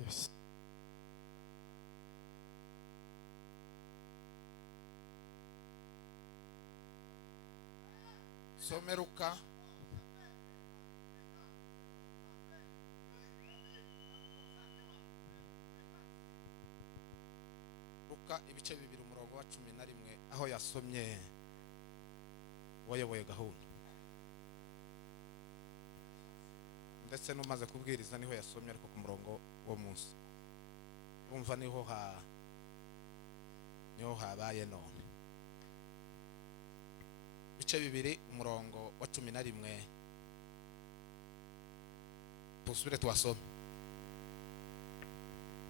Yes. Someruka Luka ibice bibiri umurongo wa 11 aho yasomye wayoboye gahunda ndetse numaze kubwiriza niho yasomye ariko ku murongo wo munsi umva niho habaye none bice bibiri umurongo wa 11 tusubire twasome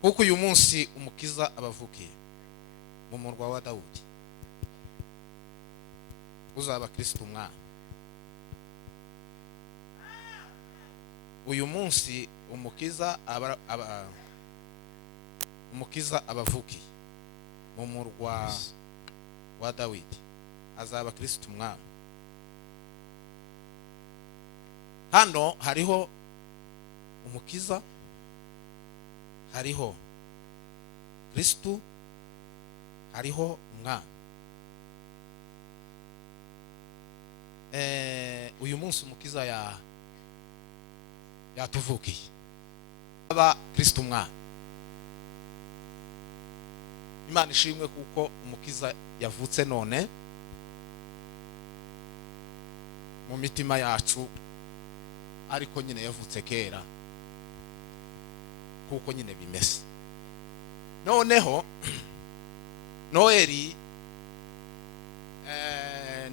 kuko uyu munsi umukiza abavukiye mu murwa wa Dawudi uzaba Kristo umwana. Uyu munsi umukiza abavukiye mu murwa wa Dawidi azaba Kristo umwana. Hano hariho umukiza, hariho Kristo, hariho umwana. Uyu munsi umukiza yatuvukiye aba Kristo umwana. Imana ishimwe kuko umukiza yavutse none mu mitima yacu, ariko nyine yavutse kera kuko nyine bimeze. Noneho Noeli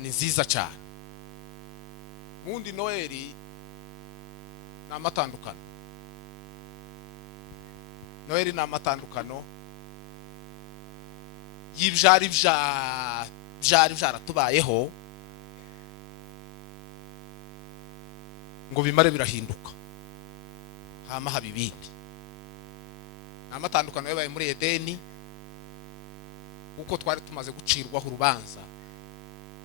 ni nziza cyane. Mundi Noeli na amatandukano. Noeli na amatandukano y'ibyari byaratubayeho ngo bimare birahinduka hama haba ibindi. Amatandukano yabaye muri Edeni kuko twari tumaze gucirwaho urubanza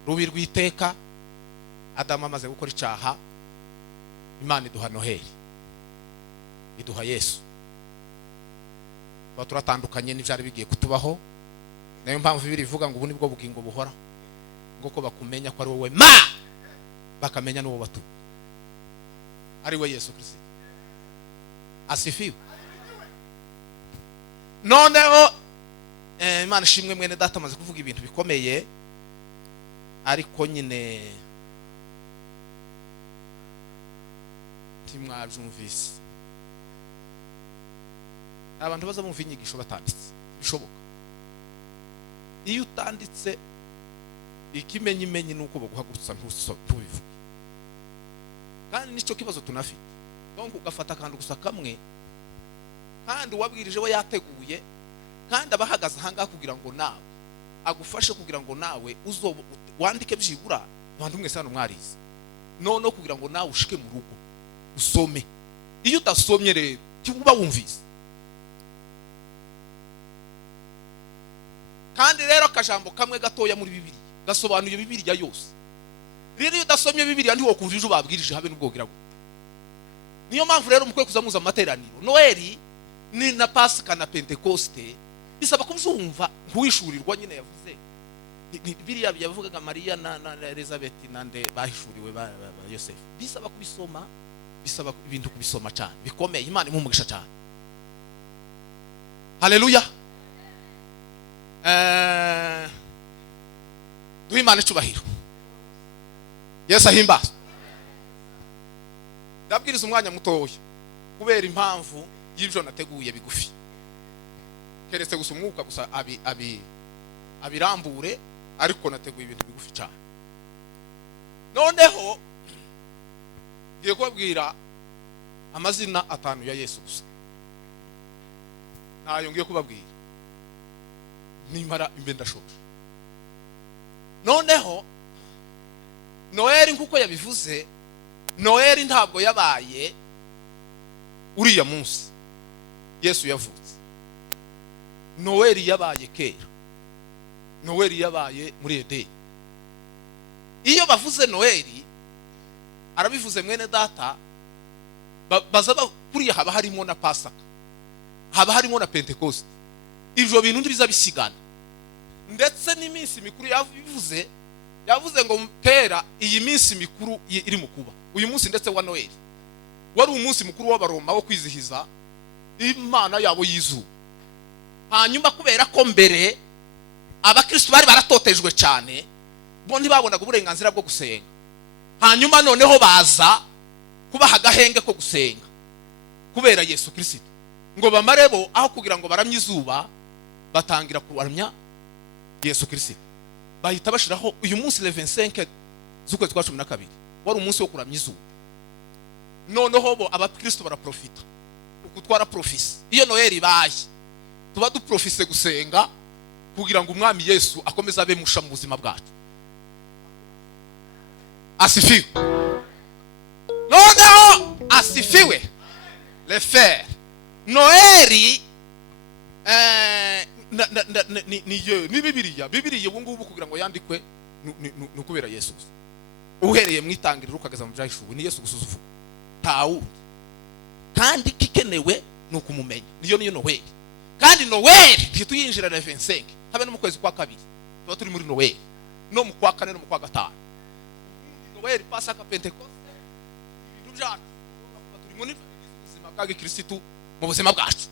rubi rw'iteka. Adamu amaze gukora icyaha, Imana iduha Noheli, iduha Yesu. Turatandukanye n'ibyari bigiye kutubaho. Nayo mpamvu Bibiliya ivuga ngo ubu nibwo bugingo buhora, ngo ko bakumenya ko ari wowe bakamenya n'uwo batu ari we Yesu Kristo. Asifiwe. Noneho Imana ishimwe mwene data amaze kuvuga ibintu bikomeye, ariko nyine timwabyumvise. Abantu baza bumva inyigisho batanditse bishoboka. Iyo utanditse ikimenyimenyi nuko baguhagurutsa ntubivuge, kandi nicyo kibazo tunafite. Donc ugafata kandi gusa kamwe, kandi wabwirije we yateguye, kandi abahagaze hanga kugira ngo nawe agufashe, kugira ngo nawe wandike byibura abantu mwese hano mwarize no kugira ngo nawe ushike mu rugo usome. Iyo utasomye rero kibuba wumvise. Kandi rero akajambo kamwe gatoya muri Bibiliya gasobanuye Bibiliya yose. Rero iyo udasomye Bibiliya ndi wo kumvije ubabwirije habe n'ubwogira gute. Niyo mpamvu rero mukwiye kuzamuza amateraniro. Noeli ni na Pasika na Pentecoste bisaba kubyumva nkuwishurirwa nyine yavuze. Bibiliya yavugaga Maria na Elizabeth nande bahishuriwe ba Yosefu. Bisaba kubisoma, bisaba ibintu kubisoma cyane bikomeye. Imana imumugisha cyane. Haleluya. Duhe Imana icubahiro. Yesu ahimbaza. Ndabwiriza umwanya mutoya kubera impamvu y'ibyo nateguye bigufi, keretse gusa umwuka gusa abirambure, ariko nateguye ibintu bigufi cyane. Noneho ngiye kubabwira amazina 5 ya Yesu gusa, nayo ngiye kubabwira nimara imbe ndashoje. Noneho Noeli nkuko yabivuze, Noeli ntabwo yabaye uriya munsi Yesu yavutse. Noeli yabaye kera. Noeli yabaye muri Edeni. Iyo bavuze Noeli arabivuze mwene data, baza kuriya haba harimo na Pasaka. haba harimo na Pentecost. Ivyo bintu ndibiza bisigana. Ndetse n'iminsi mikuru yavuze ngo kera iyi minsi mikuru iri mu kuba. Uyu munsi ndetse wa Noel wari umunsi mukuru w'abaroma wo kwizihiza Imana yabo yizuba. Hanyuma kubera ko mbere abakristo bari baratotejwe cyane, bo ntibabonaga uburenganzira bwo gusenga. Hanyuma noneho baza kubaha agahenge ko gusenga kubera Yesu Kristo, ngo bamarebo aho kugira ngo baramye izuba batangira kuramya Yesu Kristo. Bahita bashiraho uyu munsi 25 z'ukwezi kwa 12 wari umunsi wo kuramya izuba. Noneho bo abakristo baraprofita ukutwara profisi. Iyo Noel ibaye tuba duprofise gusenga kugira ngo umwami Yesu akomeze abe musha mu buzima bwacu. Asifiwe. Noneho asifiwe. Le faire Noel ni Bibiliya ubu ngubu kugira ngo yandikwe nukubera Yesu. Uhereye mwitangirira ukageza mu byashubu ni Yesu gusuzuvuga. Tawu kandi kikenewe nukumumenya. Niyo Noel. Kandi Noel tuyinjira na 25 habe no mu kwezi kwa kabiri tuba turi muri Noel, no mu kwa kane no mu kwa gatanu. Noel, Pasaka, Pentecost, ibintu byacu turi muri ubuzima bwa Kristo mu buzima bwacu.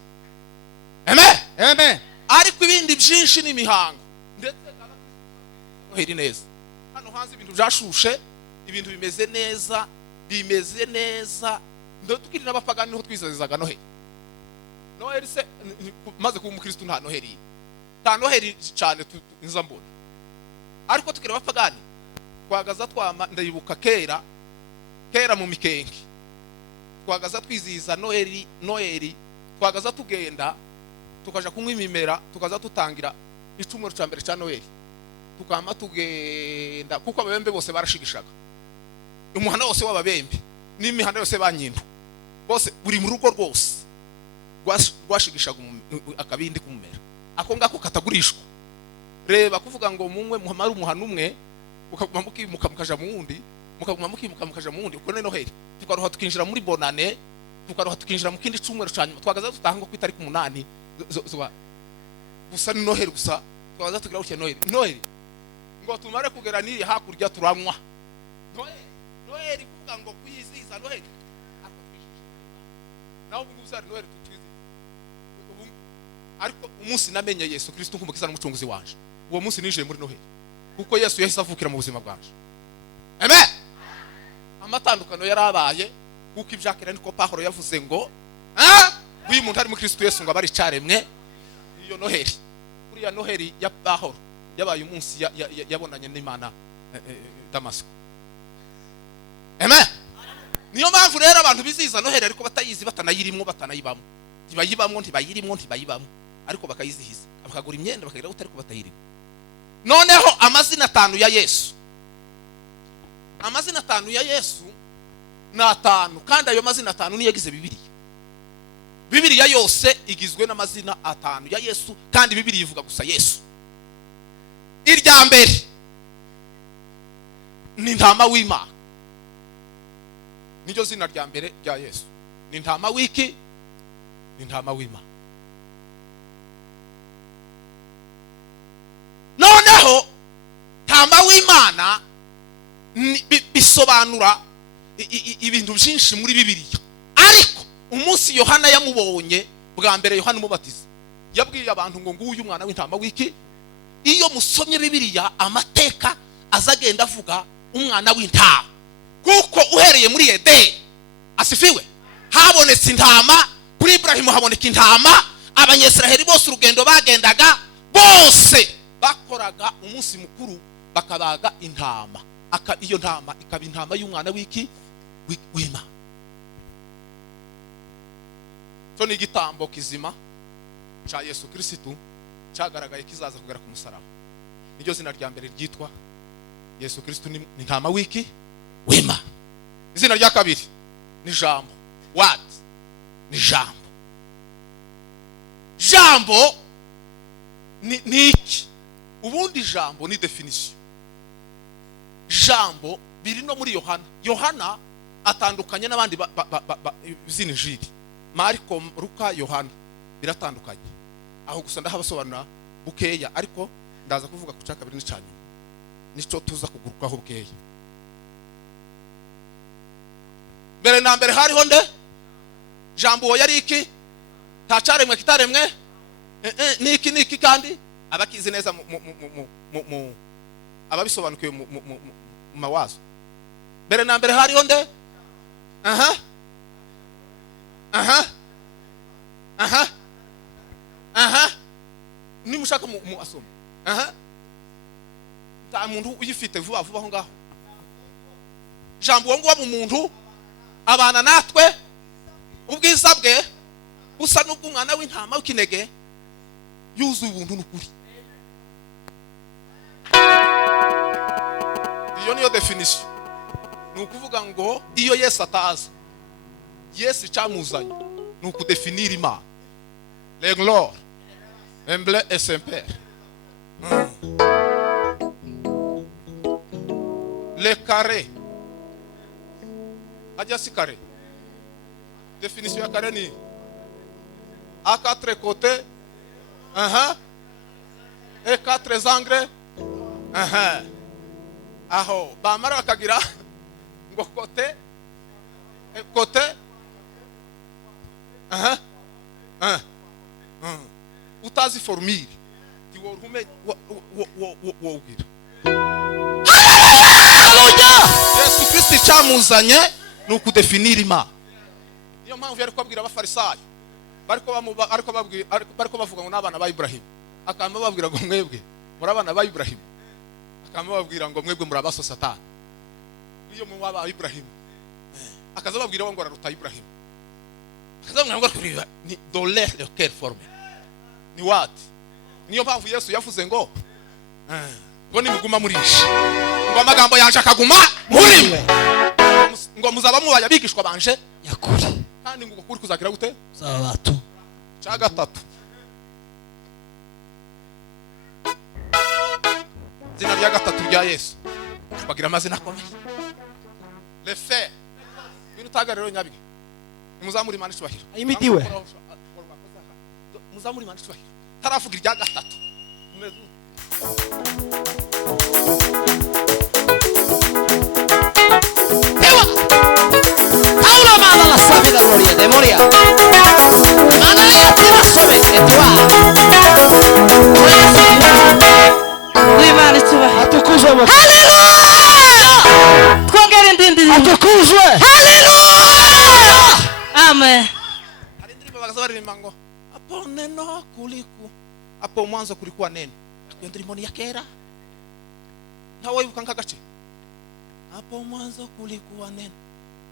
Amen. Amen. Ariko ibindi byinshi ni mihango ndetse Noel neza. Hano hanze ibintu byashushe, ibintu bimeze neza ndo tukiri n'abapagani ho twizazaga Noel. Noel se maze kuba umukristo nta Noel. Ta Noel cyane inza mbona. Ariko tukiri abapagani twagaza twama ndayibuka kera mu mikenke. Twagaza twizihiza Noel twagaza tugenda tukaja kunywa imimera, tukaza tutangira icumuro cya mbere cya Noel. Tukama tugenda kuko ababembe bose barashigishaga. Umuhana wose w'ababembe n'imihanda yose banyindu bose buri mu rugo rwose rwashigishaga akabindi kumumera. Ako ngako katagurishwa. Reba kuvuga ngo mumwe muhamara umuhana umwe mukaja mu wundi mukaja mu wundi. Uko ne Noel tukaroha tukinjira muri bonane, tukaroha tukinjira mu kindi cumuro cyanyuma. Twagaza tutanga ku itariki 8 gusa ni Noel gusa. Twagaza tugira uke Noel ngo tumare kugera niri hakurya turanywa. Noel kuvuga ngo kuyiziza Noel naho ubuzari Noel tutwiziza. Ariko umunsi namenye Yesu Kristo nk'umukiza n'umucunguzi wanje, uwo munsi nije muri Noel kuko Yesu yahise avukira mu buzima bwanje. Amen. Amatandukano yarabaye kuko ibyakera niko Pawulo yavuze ngo uyu muntu ari mu Kristo Yesu ngo abari cyaremwe. Iyo Noel kuriya Noel ya Pawulo yabaye umunsi yabonanye n'Imana Damasiko. Amen. Niyo mpamvu rero abantu bizihiza Noel ariko batayizi batanayirimwo batanayibamo. Ntibayibamo ariko bakayizihiza. Bakagura imyenda bakagira utari ko batayirimo. Noneho amazina 5 ya Yesu. Amazina 5 ya Yesu na 5 kandi ayo mazina 5 ni yagize Bibiliya. Bibiliya yose igizwe n'amazina 5 ya Yesu kandi Bibiliya ivuga gusa Yesu. Irya mbere ni ntama w'Imana. Niryo zina rya mbere rya Yesu. Ni ntama w'iki? Ni ntama w'Imana. Noneho ntama w'Imana bisobanura ibintu byinshi muri Bibiliya. Ariko umunsi Yohana yamubonye bwa mbere, Yohana umubatiza yabwiye abantu ngo nguyu umwana w'intama w'iki. Iyo musomye Bibiliya amateka azagenda avuga umwana w'intama, kuko uhereye muri Edeni asifiwe habonetse intama. Kuri Ibrahimu haboneka intama. Abanyesiraheli bose urugendo bagendaga bose bakoraga umunsi mukuru bakabaga intama. Iyo ntama ikaba intama y'umwana w'iki w'Imana. Cyo ni igitambo kizima cha Yesu Kristo cyagaragaye kizaza kugera ku musaraba. Niryo zina rya mbere ryitwa Yesu Kristo ni intama w'iki w'Imana. Izina rya kabiri ni Jambo. What? Ni Jambo. Jambo ni iki? Ubundi Jambo ni definition. Jambo biri no muri Yohana atandukanye n'abandi zina jiri. Marko, Luka, Yohana. biratandukanye. Aho gusa ndahabasobanura bukeya, ariko ndaza kuvuga ku cya kabiri n'icanye nico tuza kugurukaho bukeya. Mbere na mbere hariho nde? Jambo uwo yari iki? Ntacaremwe kitaremwe. Niki kandi abakizi neza mu ababisobanukiwe mu mawazo. Mbere na mbere hariho nde? Nimushaka mu asoma. Nta muntu uyifite vuba vuba aho ngaho. Jambo uwo nguwo mu muntu abana natwe, ubwiza bwe busa n'ubw'umwana w'intama w'ikinege, yuzuye ubuntu n'ukuri. Iyo niyo definition. Ni ukuvuga ngo iyo Yesu ataza, Yesu cyamuzanye ni ukudefinira Imana. Le gloire, humble et saint-père. Le carré. Ajya si carré. Définition ya carré ni à quatre côtés, et quatre angles, aho bamara bakagira ngo côté, utazi formule tiworume wogira. Haleluya! Yesu Kristo cyamuzanye ni ukudefinira Imana. Niyo mpamvu yari kubabwira abafarisayo bariko bavuga ngo n'abana ba Ibrahim, akamba babwira ngo mwebwe muri abana ba Ibrahim, akamba babwira ngo mwebwe muri abaso Satani. Iyo mu baba Ibrahim akaza babwira ngo araruta Ibrahim, akaza ngo kuriba ni doler le cœur formé ni what. Niyo mpamvu Yesu yavuze ngo nimuguma murisha ngo amagambo yanje akaguma muri mwe, ngo muzaba mubaya bigishwa banje yakuri, kandi ngo kuri kuzagira gute zabatu cya gatatu. Zina rya gatatu rya Yesu bagira amazina akomeye. Le fait bintu tagarero nyabige muzamuri Imana icubahiro ayimidiwe, muzamuri Imana icubahiro taravuga irya gatatu. Paolo mala la sabe da gloria de moria, mana ya tira sobe etwa Imana itubahe, atukuzwe. Haleluya! Twongere ndindi, atukuzwe. Haleluya! Amen. Hari ndiribo bagazabarimba ngo apo neno kuliku, apo mwanzo kulikuwa neno. Iyo ndiribo ni ya kera, ntawe yibuka nk'agace. Apo mwanzo kulikuwa neno,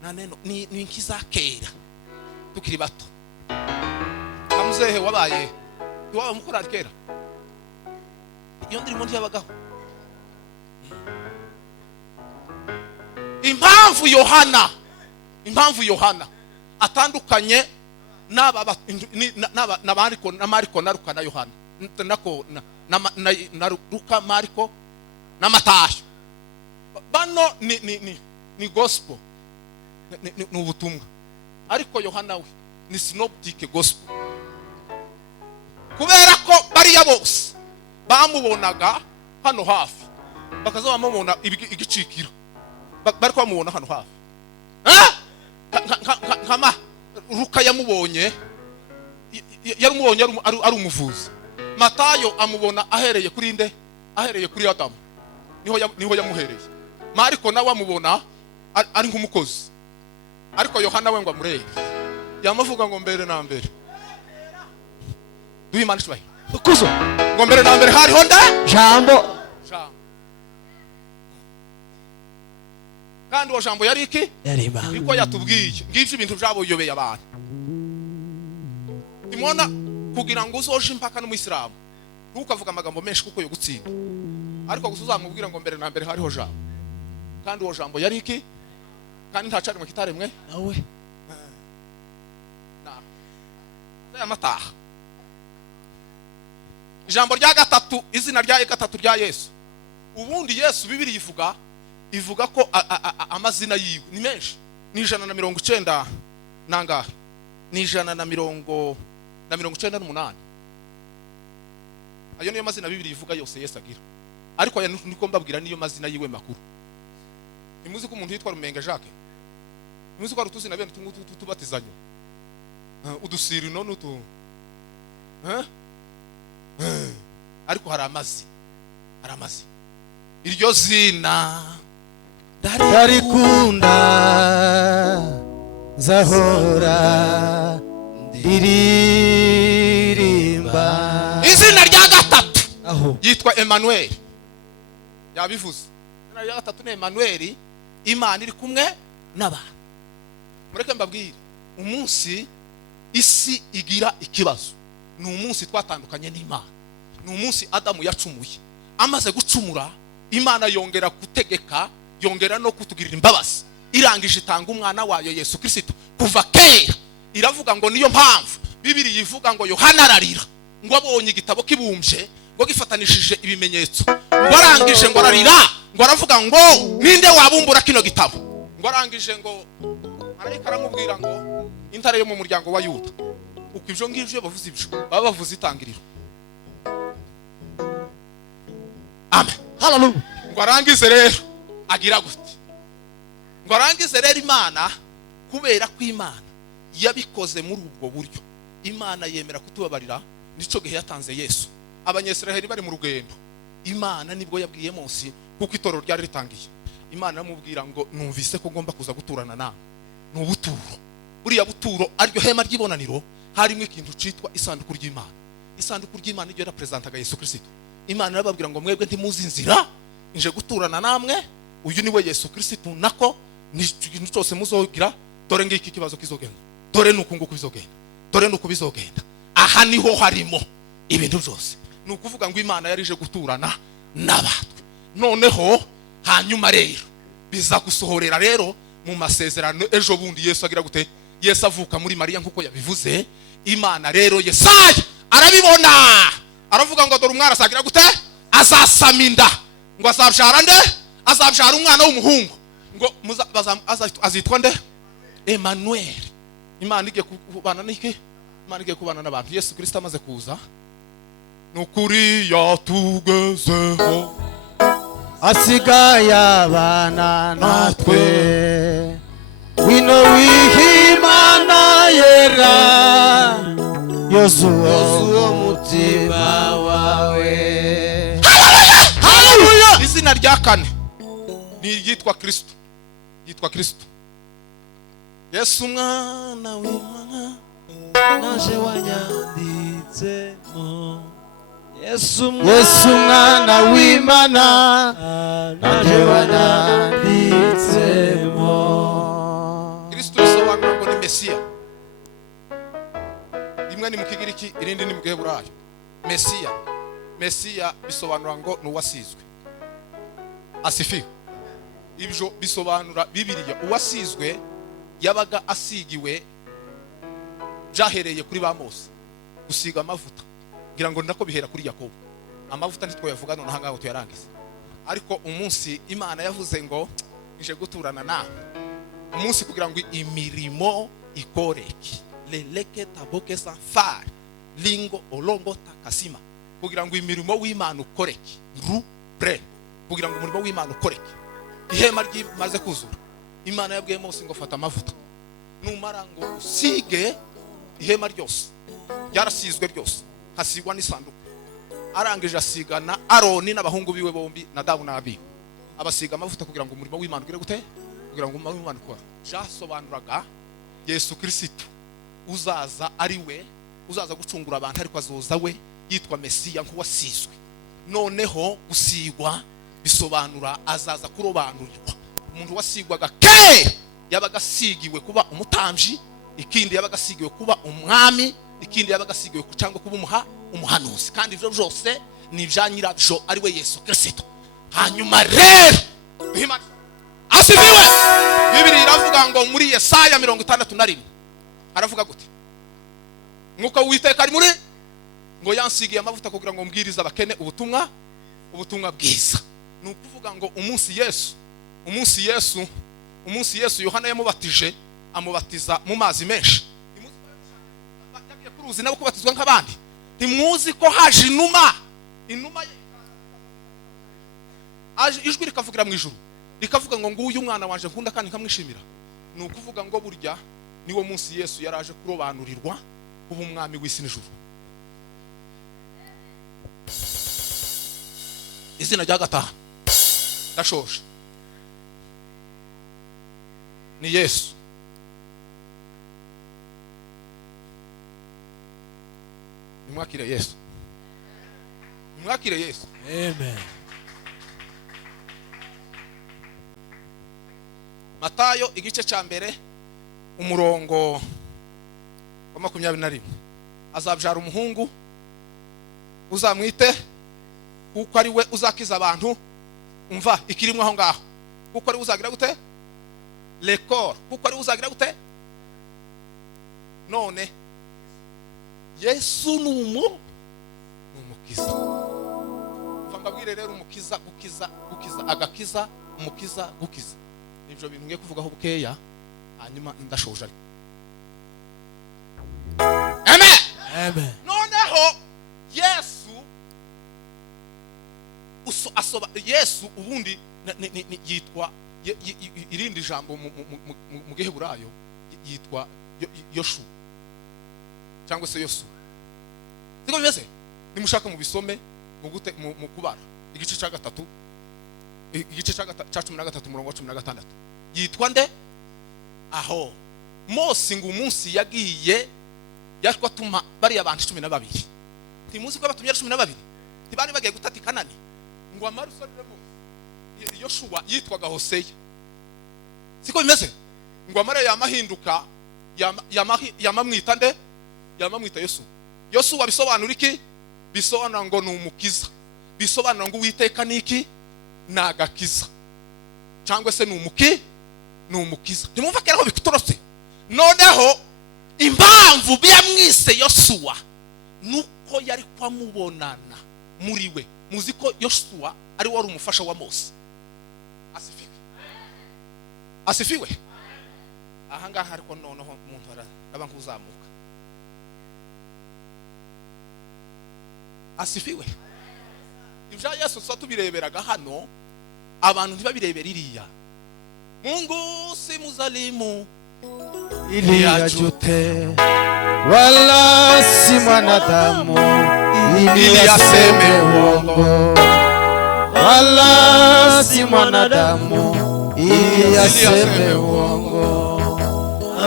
na neno ni nkiza kera tukiri bato. Kamuzehe wabaye iwaba mukura kera, iyo ndiribo ntiyabagaho. Impamvu Yohana atandukanye na Mariko na Luka na Yohana na Luka, Mariko na Matayo, bano ni gospel, ni ubutumwa, ariko Yohana we ni synoptic gospel, kubera ko bariya bose bamubonaga hano hafi, bakaza bamubona igicikiro, bariko bamubona hano hafi. Kama Luka yamubonye yarumubonye ari umuvuzi, Matayo amubona ahereye kuri nde? Ahereye kuri Adamu, niho yamuhereye. Mariko nawe amubona ari nk'umukozi, ariko Yohana we ngo amurebe yamavuga ngo mbere na mbere Imana icubahiro Tukuzo ngo mbere na mbere hariho nde? Jambo. Kandi uwo jambo yari iki? Yari Imana. Niko yatubwiye ngivyo ibintu byabuyobeye abantu. Imona kugira ngo uzoje impaka n'umuyisilamu ntukavuga amagambo menshi kuko yo gutsinda, ariko gusuzamubwira ngo mbere na mbere hariho jambo, kandi uwo jambo yari iki? Kandi ntacaremwe kitaremwe nawe na amataha. Ijambo rya gatatu, izina rya gatatu rya Yesu. Ubundi Yesu Bibiri ivuga ko amazina yiwe ni menshi, ni 190 nangahe, ni 190 na 98. Ayo niyo mazina Bibiliya ivuga yose Yesu agira, ariko aya niko mbabwira niyo mazina yiwe makuru. Imuzi ko umuntu yitwa Rumenga Jacques, imuzi ko rutuzi na bene tubatizanyo udusiri none utu ariko hari amazi iryo zina ndarikunda zahora ndiririmba. Izina rya gatatu aho yitwa Emmanuel, yabivuze. Izina rya gatatu ni Emmanuel, Imana iri kumwe n'abantu. Mureke mbabwire, umunsi isi igira ikibazo ni umunsi twatandukanye n'Imana, ni umunsi Adamu yacumuye. Amaze gucumura, Imana yongera gutegeka, yongera no kutugirira imbabazi, irangije itanga umwana wayo Yesu Kristo. Kuva kera iravuga ngo niyo mpamvu Bibiliya ivuga ngo Yohana ararira ngo abonye igitabo kibumbye ngo gifatanishije ibimenyetso, ngo arangije ngo ararira, ngo aravuga ngo ninde wabumbura kino gitabo, ngo arangije ngo ariko aramubwira ngo intare yo mu muryango wa Yuda. Uko ibyo ngibyo bavuze ibyo baba bavuze itangiriro. Amen, haleluya. ngo arangize rero agira gute, ngo arangize rero Imana, kubera ko Imana yabikoze muri ubwo buryo, Imana yemera kutubabarira. Nico gihe yatanze Yesu. Abanyesiraheli bari mu rugendo, Imana nibwo yabwiye Mose, kuko itorero ryari ritangiye, Imana amubwira ngo numvise ko ngomba kuza guturana nawe, n'ubuturo. Buriya buturo aryo hema ry'ibonaniro, harimo ikintu citwa isanduku ry'Imana. Isanduku ry'Imana iryo representaga Yesu Kristo. Imana arababwira ngo mwebwe ntimuzi inzira, inje guturana namwe, uyu niwe Yesu Kristo, nako ni ikintu cyose muzogira. Dore ngiki kibazo kizogenda, dore nuko nguko bizogenda, dore nuko bizogenda. Aha niho harimo ibintu byose. Ni ukuvuga ngo Imana yarije guturana n'abantu. Noneho hanyuma rero biza gusohorera rero mu masezerano. Ejo bundi Yesu agira gute, Yesu avuka muri Mariya nkuko yabivuze. Imana rero Yesaya arabibona, aravuga ngo dore umwana azagira gute, azasama inda, ngo azabyara nde, azabyara umwana w'umuhungu, ngo azitwa nde, Emmanuel. Imana igiye kubana n'iki, Imana igiye kubana n'abantu. Yesu Kristo amaze kuza, nukuri yatugezeho, asigaye abana natwe, wino w'Imana yera, yozuwe umutima wawe. Haleluya. Izina rya kane ni yitwa Kristo, yitwa Kristo. Yesu umwana w'Imana naje wanyanditsemo, Yesu umwana w'Imana naje wanyanditsemo. Kristo bisobanura ngo ni Mesiya. Rimwe ni mu Kigiriki, irindi ni mu Giheburayo. Mesiya, Mesiya bisobanura ngo ni uwasizwe, asifiwe. Ibyo bisobanura Bibiliya, uwasizwe yabaga asigiwe byahereye kuri ba Mose gusiga amavuta, kugira ngo ndako bihera kuri Yakobo. Amavuta ntitwayavuga none aha ngaho tuyarangiza, ariko umunsi Imana yavuze ngo ije guturana nawe, umunsi kugira ngo imirimo ikoreke, leleke taboke sa far lingo olongo takasima, kugira ngo imirimo w'Imana ukoreke bre, kugira ngo umurimo w'Imana ukoreke. Ihema ry'imaze kuzura, Imana yabwiye Mose ngo fata amavuta, numara ngo usige ihema ryose, ryarasizwe ryose, hasigwa n'isanduku. Arangije asigana Aroni n'abahungu biwe bombi, Nadabu na Abihu, abasiga amavuta kugira ngo umurimo w'Imana ugire gute, kugira ngo umurimo w'Imana ukore. Byasobanuraga Yesu Kristo uzaza ari we uzaza gucungura abantu, ariko azoza we yitwa Mesiya nk'uwasizwe. Noneho gusigwa bisobanura azaza kurobanurirwa. Umuntu wasigwaga ke yabaga asigiwe kuba umutambyi, ikindi yabaga asigiwe kuba umwami, ikindi yabaga asigiwe cyangwa kuba umuhanuzi, kandi ibyo byose ni ibya nyirabyo ari we Yesu Kristo. Hanyuma rero asifiwe. Bibiliya iravuga ngo muri Yesaya 61 aravuga gute, nkuko Uwiteka ari muri ngo yansigiye amavuta kugira ngo mbwirize abakene ubutumwa bwiza. Ni ukuvuga ngo umunsi Yesu Yohana yamubatije, amubatiza mu mazi menshi. Yagiye kuri ruzi nabo kubatizwa nk'abandi. Ntimuzi ko haje inuma ijwi rikavugira mu ijuru rikavuga ngo nguyu umwana wanje nkunda kandi nkamwishimira. Ni ukuvuga ngo burya niwo munsi Yesu yaraje kurobanurirwa kuba umwami w'isi n'ijuru. Izina rya gatanu ndashoje ni Yesu. Nimwakire Yesu. Nimwakire Yesu. Amen. Matayo igice cya mbere umurongo wa 21. Azabyara umuhungu uzamwite kuko ari we uzakiza abantu. Umva ikirimo aho ngaho. Kuko ari uzagira gute? Lekor. Kuko ari uzagira gute? None Yesu numukiza. Mbabwire rero umukiza gukiza agakiza umukiza gukiza. Nibyo bintu ngiye kuvugaho bukeya hanyuma ndashoje ariko. Amen. Amen. Noneho Yesu ubundi yitwa irindi jambo mu Giheburayo yitwa Yoshu cyangwa se Yosu. Siko bimeze? Nimushaka mu bisome mu kubara igice cya gatatu igice cya 13 umurongo wa 16 yitwa nde? Aho Mose ngo umunsi yagiye yashwa tuma bari abantu 12. Ntimuzi ko abatumye 12 tibari bagiye gutata Kanani ngo amarusonere Mose Yoshua yitwaga Hoseya. Siko bimeze? Ngo amare yamahinduka yamamwita nde? Yamamwita Yesu. Yoshua bisobanura iki? Bisobanura ngo ni umukiza. Bisobanura ngo Uwiteka niki? Nagakiza. Cyangwa se ni umukiza. Nimumva kera ho bikutorose. Noneho impamvu byamwise Yoshua nuko yari kwamubonana muri we. Muzi ko Yoshua ari wari umufasha wa Mose. Asifiwe. Aha ngaha ariko noneho umuntu araba nkuzamuka. Asifiwe. Ibya Yesu so tubireberaga hano abantu ntibabirebera iriya. Mungu si mzalimu ili ajute, wala si mwanadamu ili aseme uongo, wala si mwanadamu ili aseme uongo.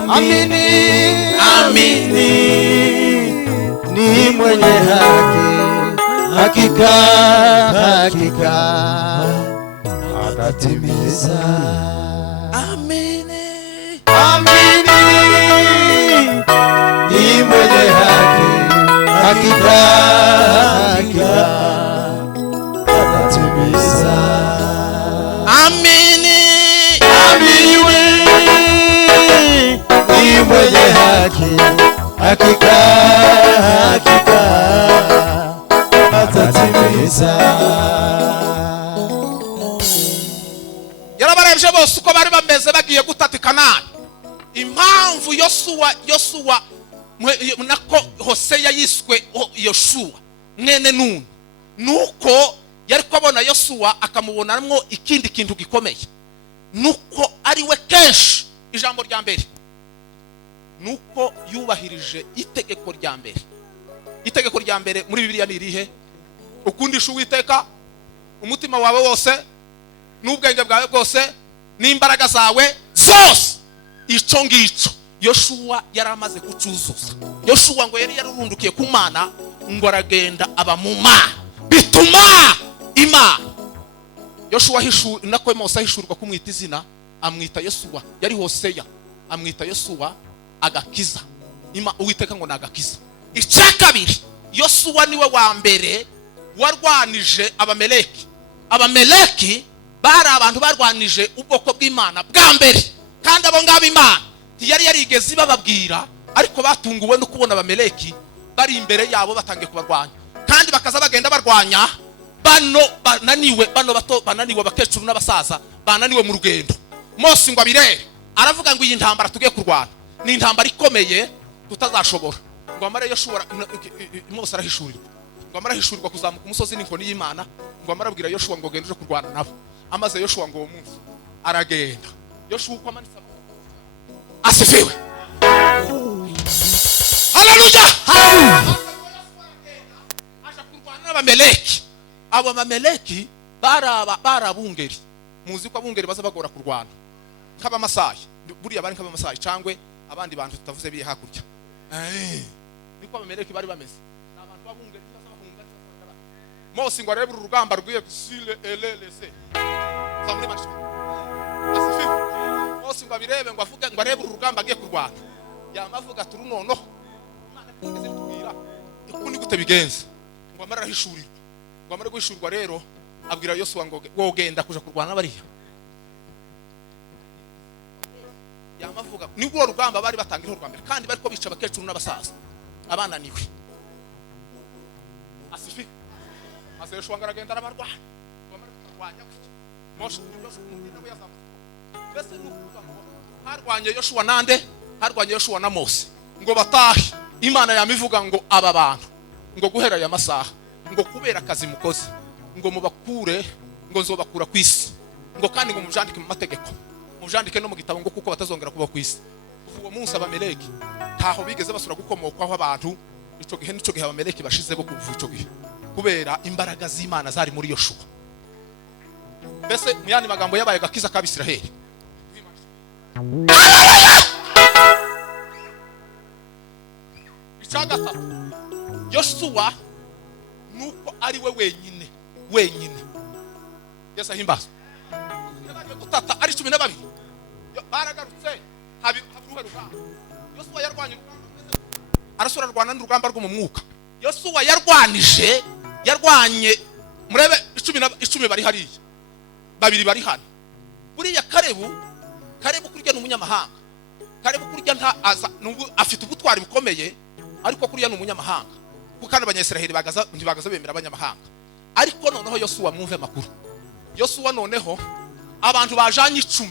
Amini, amini, ni mwenye haki, hakika, hakika atatimiza. amini. Amini, ni mwenye haki, hakika, hakika atatimiza. Amini. Amini, ni mwenye haki, hakika, hakika atatimiza. Yarabarebye bose uko bari bameze bagiye gutata Kanani. Impamvu Yosuwa nako Hoseya yiswe Yoshua mwene Nuni nuko yari kwabona Yosuwa akamubonamwo ikindi kintu gikomeye, nuko ari we kenshi ijambo rya mbere nuko yubahirije itegeko rya mbere. Itegeko rya mbere muri Bibiliya ni irihe? Ukundisha Uwiteka umutima wawe wose n'ubwenge bwawe bwose n'imbaraga zawe zose. Ico ngico Yoshua yaramaze kucuzuza. Yoshua ngo yari yarurundukiye ku Mana ngo aragenda aba mu Mana bituma Imana. Yoshua nako Mose ahishurwa kumwita izina amwita Yoshua. Yari Hoseya amwita Yoshua agakiza. Uwiteka ngo nagakiza. Icya kabiri Yoshua niwe wa mbere warwanije Abameleki. Abameleki bari abantu barwanije ubwoko bw'Imana bwa mbere, kandi abo ngabo Imana yari yarigeze bababwira, ariko batunguwe no kubona Abameleki bari imbere yabo batangiye kubarwanya, kandi bakaza bagenda barwanya bano bato bananiwe, bakecuru n'abasaza bananiwe mu rugendo. Mose ngo abirere aravuga ngo iyi ntambara tugiye kurwana ni intambara ikomeye tutazashobora. ngo amara Yoshua Mose arahishurirwa ngo amara hishurirwa kuzamuka umusozi n'inkoni y'Imana ngo amara abwira Yoshua ngo genda uje kurwana nabo amaze Yoshua ngo uwo munsi aragenda Yoshua uko amanitse asifiwe haleluya aje kurwana n'abameleki abo bameleki barabungeri muzi ko abungeri baza bagora kurwana nk'abamasayi buriya bari nk'abamasayi cangwe abandi bantu tutavuze biye hakurya niko abameleki bari bameze n'abantu babungeri bazabahunga Mose ngo arebe urugamba rwiye sile elelese zamuri macho asifiwe Mose ngo abirebe ngo avuge ngo arebe urugamba agiye kurwana yamavuga turu nono Imana kigeze bitubwira ukundi gute bigenza ngo amara hishurirwa ngo amara guhishurwa rero abwira Yoshua ngo wogenda kuja kurwana bariya yamavuga nibwo rugamba bari batangira urugamba kandi bariko bica abakecuru n'abasaza abananiwe asifi ase Yoshua ngaragenda arabarwana bamara kurwanya Mose nabo yazamu bese nukuvuga ngo harwanye Yoshua nande harwanye Yoshua na Mose ngo batahe Imana yamivuga ngo aba bantu ngo guhera ya masaha ngo kubera akazi mukoze ngo mubakure ngo nzobakura kwisi ngo kandi ngo mujandike mu mategeko mujandike no mu gitabo ngo kuko batazongera kuba kwisi uwo munsi abameleki taho bigeze basura gukomokwaho abantu ico gihe abameleki bashize bo kuvuga ico gihe kubera imbaraga z'Imana zari muri Yoshua mbese muyandi magambo yabaye gakiza k'Abisiraheli icagata Yoshua nuko ari we wenyine Yesu ahimbaza yabaje gutata ari 12 baragarutse habiruhe rugamba Yoshua yarwanye urugamba arasura rwana n'urugamba rwo mu mwuka Yoshua yarwanye murebe 10 bari hariya babiri bari hano buriya Karebu kurya n'umunyamahanga Karebu kurya nta afite ubutwari bukomeye ariko kurya n'umunyamahanga kandi abanyesiraheli ntibagaza bemera abanyamahanga ariko noneho Yoshua mwumve makuru Yoshua noneho abantu bajanye 10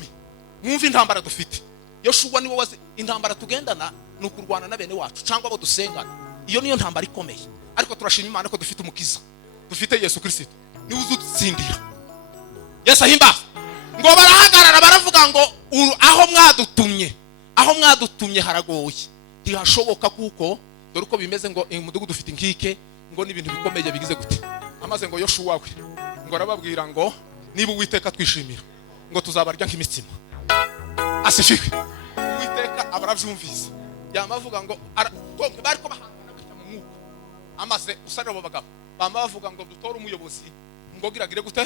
mwumve intambara dufite Yoshua niwe wazi intambara tugendana nukurwana na bene wacu cyangwa abo dusengana iyo niyo ntambara ikomeye ariko turashima Imana ko dufite umukiza dufite Yesu Kristo niwe uzutsindira Yesu ahimba ngo barahagarara baravuga ngo aho mwadutumye haragoye ntihashoboka kuko dore uko bimeze ngo umudugudu ufite inkike ngo n'ibintu bikomeye bigize gute amaze ngo Yoshua we ngo arababwira ngo niba Uwiteka twishimira ngo tuzabarya nk'imitsima asifiwe Uwiteka abaravyumvise yamavuga ngo bariko bahangana gutya mu mwuka amaze usarira abo bagabo bamavuga ngo dutore umuyobozi ngo giragire gute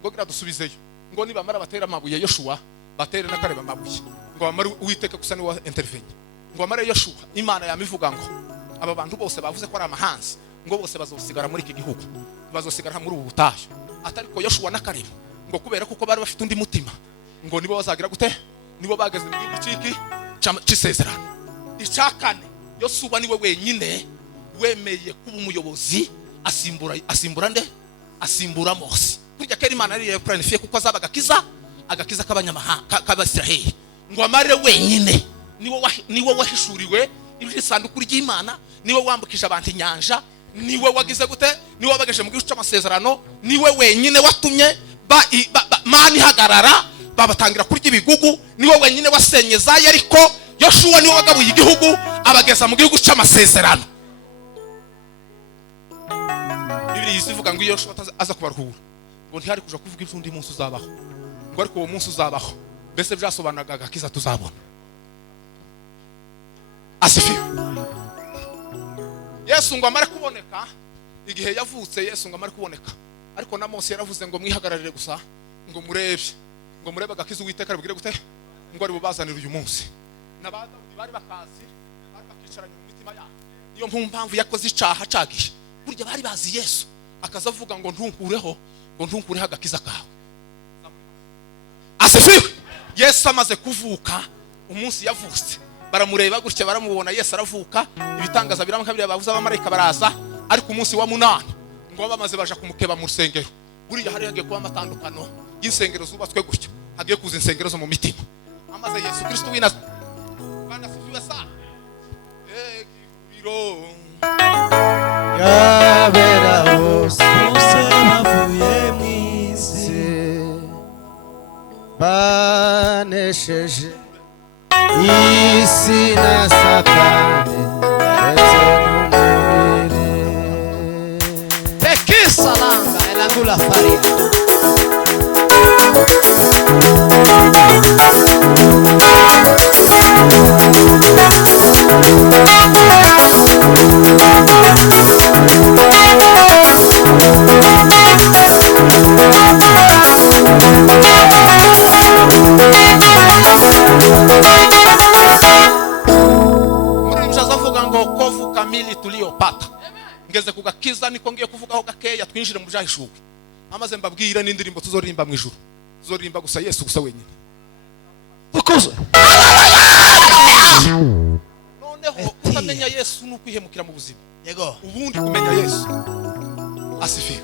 ngo gira dusubizeyo ngo niba mara batera amabuye Yoshua batere nakareba amabuye ngo amara Uwiteka gusa ni wa intervenye ngo amara Yoshua Imana yamivuga ngo aba bantu bose bavuze ko ari amahanzi ngo bose bazosigara muri iki gihugu bazosigara muri ubu butayo atari ko Yoshua na Karebu ngo kubera kuko bari bafite undi mutima ngo nibo bazagira gute nibo bageze mu gihugu cy'isezerano icakane Yoshua niwe wenyine wemeye kuba umuyobozi asimbura Mose kurya kera Imana yari yaplanifie kuko azabaga agakiza k'abanyamahanga k'Abisiraheli ngo amare wenyine niwe wahishuriwe isanduku ry'Imana niwe wambukije abantu inyanja niwe wagize gute niwe wabageje mu gihugu cy'amasezerano niwe wenyine watumye mani hagarara babatangira kurya ibigugu niwe wenyine wasenyeza ariko Yoshua niwe wagabuye igihugu abageza mu gihugu cy'amasezerano Bibiri izivuga ngo Yoshua aza kubaruhura ngo ntihari kuja kuvuga ivyundi munsi uzabaho ngo ariko uwo munsi uzabaho mbese byasobanuraga agakiza tuzabona asifiwe Yesu ngo amare kuboneka igihe yavutse Yesu ngo amare kuboneka ariko na Mose yaravuze ngo mwihagararire gusa ngo murebe agakiza Uwiteka bigire gute ngo ari bubazanira uyu munsi n'abadawudi bari bakazi bari bakicaranye mu mitima yabo niyo mpamvu yakoze icaha cagiye burya bari bazi Yesu akazavuga ngo ntunkureho agakiza kawe asifiwe Yesu amaze kuvuka umunsi yavutse baramureba gutya baramubona Yesu aravuka ibitangaza biramukabira bavuza abamarayika baraza ariko umunsi wa 8 ngo bamaze baje kumukeba mu rusengero buriya hari hagiye kuba amatandukano y'insengero zubatswe gutya hagiye kuza insengero zo mu mitima amaze Yesu Kristo w'Inazareti bana sifiwe sa biro yabera hose bose bavuye mu isi banesheje isi na satani ndetse n'umubiri Pekisa langa elangula faria. Kamili tuliyopata ngeze kugakiza niko ngiye kuvugaho gakeya twinjire mu byahishuwe amaze mbabwira n'indirimbo tuzorimba mu ijuru tuzorimba gusa Yesu gusa wenyine Tukuze. noneho utamenya Yesu nukwihemukira mu buzima yego ubundi kumenya Yesu asifiwe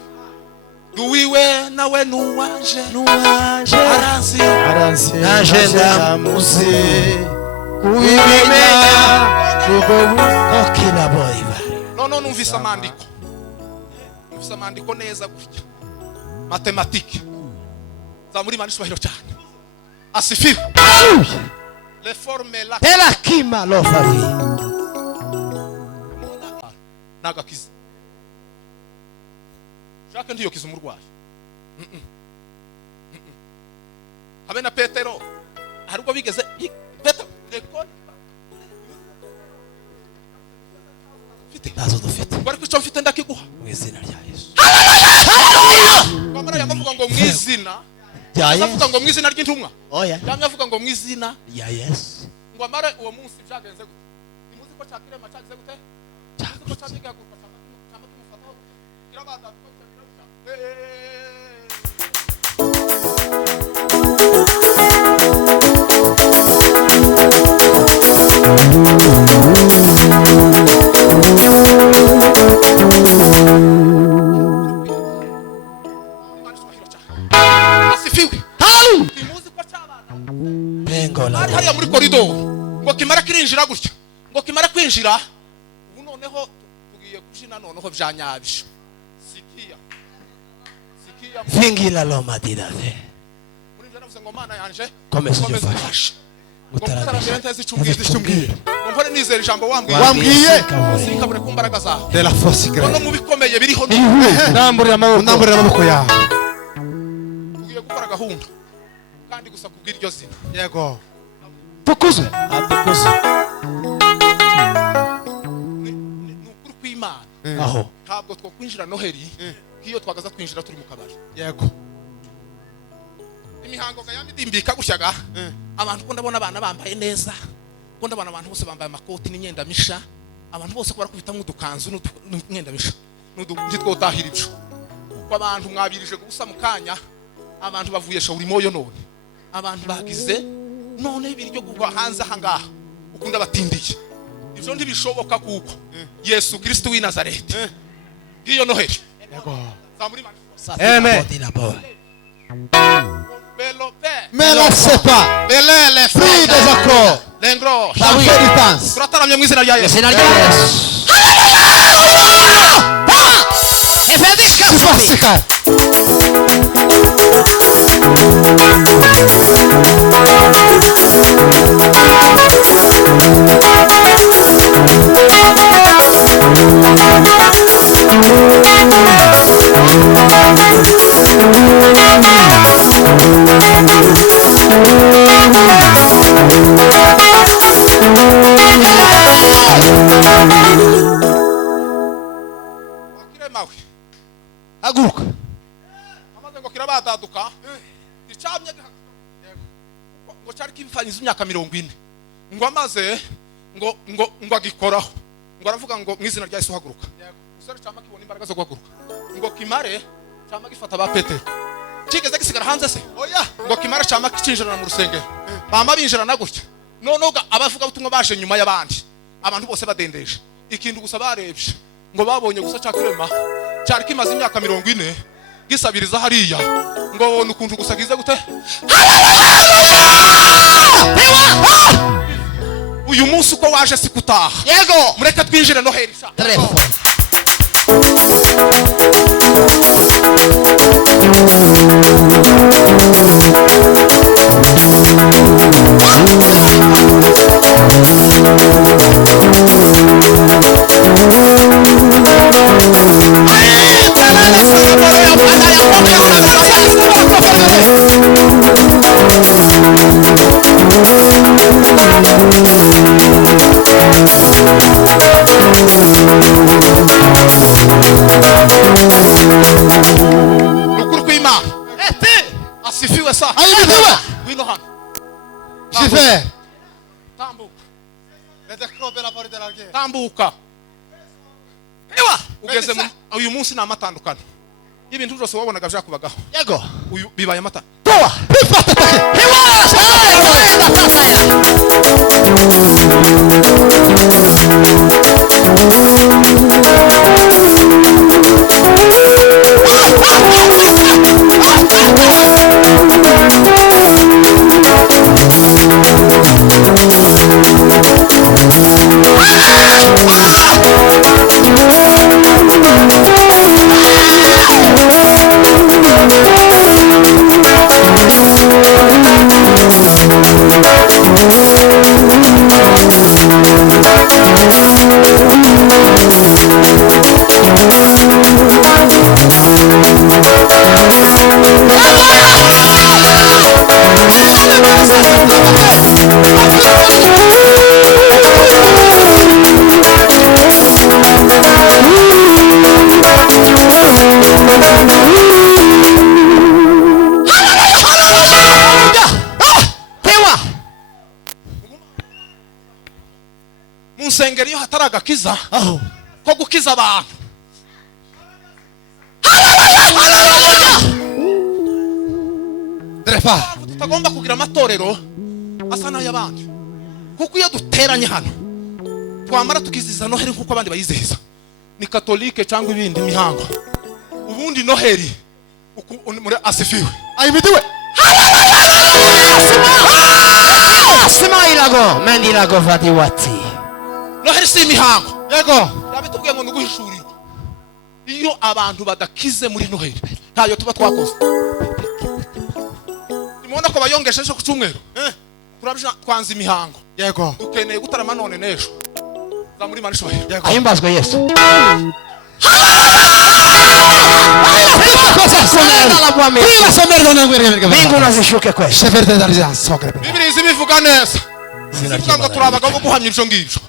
duwiwe nawe nuwanje nuwanje aranzi naje ndamuzi kubimenya kuko okina boiva no numvise amandiko neza gutya matematike za muri manishwahiro cyane asifiwe reforme la tela kima lofavi nagakiza shaka ndiyo kiza umurwayi habe na Petero harubwo bigeze Petero nazo dufite bari kwica mfite ndakiguha mu izina rya Yesu kwamara yavuga ngo mu izina rya avuga ngo Yesu mu izina ry'intumwa oya yamwe avuga ngo mu izina rya Yesu ngo amare uwo munsi byagenze gute imuzi ko cyakirema cyagize gute cyagize ko cyagiye guruka cyangwa kimufataho kirabada ko asifiwe haleluya imuzi ko cyabana pengola hari hariya muri koridoro ngo kimara kirinjira gutya ngo kimara kwinjira ubu noneho tugiye kubyina noneho byanyabisha sikia vingila loma didave muri njye navuze ngo mana yanje komeza komeza ufashe ufashe utarabisha utaramira icumbwira umpore nizera ijambo wambwiye wambwiye sinkabure ku mbaraga zawe de la force no grande mu bikomeye biriho namburira amaboko yawe tugiye gukora gahunda kandi gusa kubw'iryo zina yego tukuze atukuze ni ukuri kw'Imana aho ntabwo two kwinjira noheri nk'iyo twagaza twinjira turi mu kabari yego imihango ga yamidimbika gusyaga abantu ko ndabona abana bambaye neza ko ndabona abantu bose bambaye amakoti n'imyenda misha abantu bose ko barakubitamo udukanzu n'imyenda misha ntitwotahira ibyo ko abantu mwabirije gusa mu kanya abantu bavuye shawuri moyo none abantu bagize none ibiryo kugwa hanze aha ngaha ukunda batindiye ibyo ntibishoboka kuko Yesu Kristo w'i Nazareti ngiyo noheri yego zamuri Amen. mais la sepa belele Free des accords. lengro la pénitence turataramye mu izina rya Yesu Izina rya Yesu. Efedishka sofi. Sika wakiremawe haguruka amaze ngo kirabadaduka icamye ngo cyari kimfanyiza imyaka 40 ngo amaze ngo agikoraho ngo aravuga ngo mu izina rya Yesu haguruka usore cyama kibona imbaraga zo guhaguruka ngo kimare cyama gifata ba Petero kigeze gisigara hanze se oya ngo kimare cyama kicinjirana mu rusengero bama binjirana gutya none abavuga butumwa baje nyuma y'abandi abantu bose badendeje ikintu gusa barebye ngo babonye gusa cyakirema cyari kimaze imyaka 40 gisabiriza hariya ngo nukuntu gusa gize gute uyu munsi uko waje sikutaha Yego. mureke twinjire noheri Telefone. Shife. Tambuka. Ewa ugeze uyu munsi namatandukana. Ibintu byose wabonaga byakubagaho. Yego. Uyu bibaye amata. Toa. Bifata take. Munsengero iyo hataraga kiza ko gukiza abantu. Drepa. Tutagomba kugira amatorero asa n'ay'abandi. Kuko iyo duteranye hano twamara tukiziza Noheri nkuko abandi bayizihiza. Ni katolike cyangwa ibindi mihango. Ubundi Noheri muri asifiwe. Ayimidiwe. Smailago, mendilago vadiwati. Noheri si imihango. Yego. Yabitubwiye ngo nuguhishurirwa. Iyo abantu badakize muri Noheri ntayo tuba twakoze. Nimubona ko bayongesheje ku cyumweru. Turabije twanze imihango. Yego. Dukeneye gutarama none n'ejo. Za muri Manishoheri. Yego. Ahimbazwe Yesu. Mbingu nazishuke kweli. Shefer de Darizan sokre. Bibiri zibivuga neza. Zivuga ngo turabaga ngo guhamya ibyo ngibyo.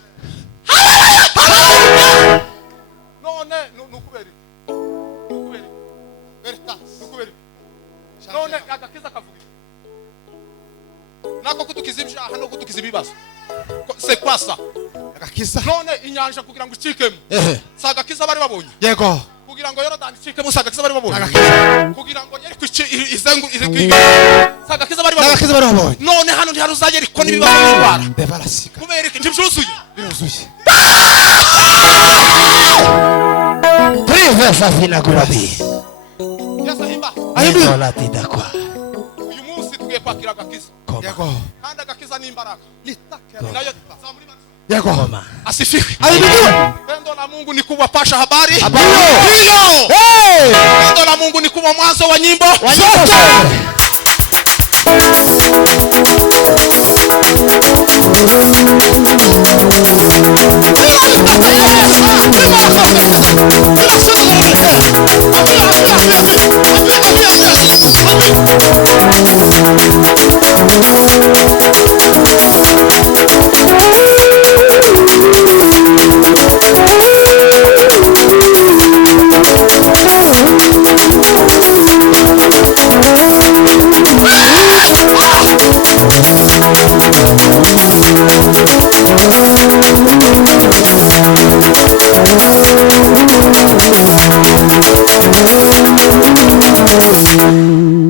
None nukubera. Nukubera. Verta. Nukubera. None agakiza kavuga. Nako kutukiza ibyaha no kutukiza ibibazo. C'est quoi ça? Agakiza. None inyanja kugira ngo icikemo. Sagakiza bari babonye. Yego. Kugira ngo Yorodani icikemo sagakiza bari babonye. Agakiza. Kugira ngo yari izengu sagakiza bari babonye. Agakiza bari babonye. None hano ntiharuzaye ariko nibibazo n'indwara. Bebarasika. Kubera iki ntibyuzuye. Biruzuye. Prive safina gurabi. Yasahimba. Ayimba latida kwa. Uyu munsi tugiye kwakira agakiza. Yego. Kandi agakiza ni imbaraga. Litake. Nayo za muri Yego. Koma. asifiwe. Ayimidiwe. Pendo la Mungu ni kuwapasha habari. Hiyo. Hey! Pendo la Mungu ni kuwa mwanzo wa nyimbo.